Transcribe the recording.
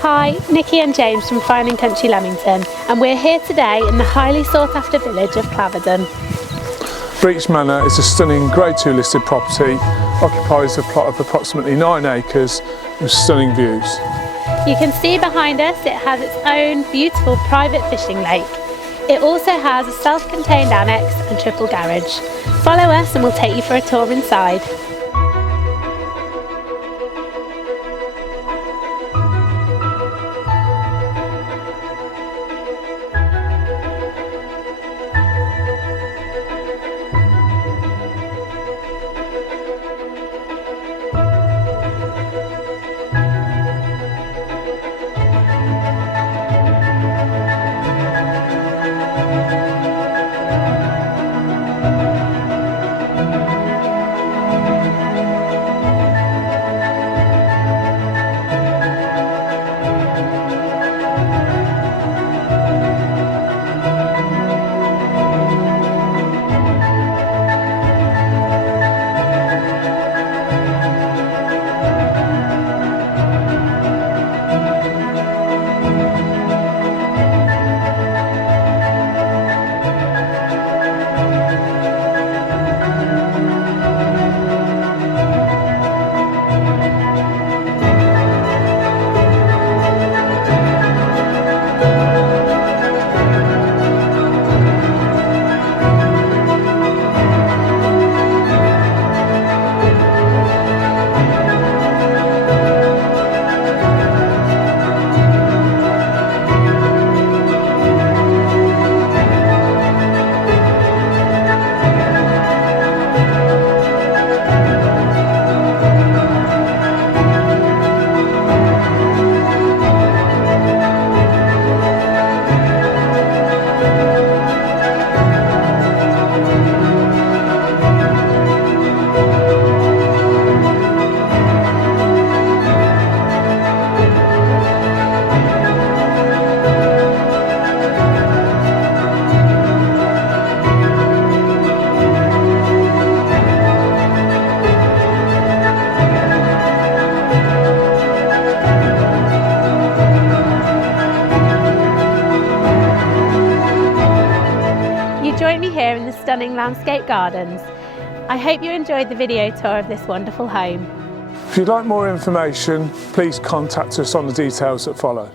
Hi, Nikki and James from Fine and Country Leamington, and we're here today in the highly sought after village of Claverdon. Breach Manor is a stunning Grade 2 listed property, occupies a plot of approximately 9 acres with stunning views. You can see behind us it has its own beautiful private fishing lake. It also has a self-contained annex and triple garage. Follow us and we'll take you for a tour inside. Join me here in the stunning landscape gardens. I hope you enjoyed the video tour of this wonderful home. If you'd like more information, please contact us on the details that follow.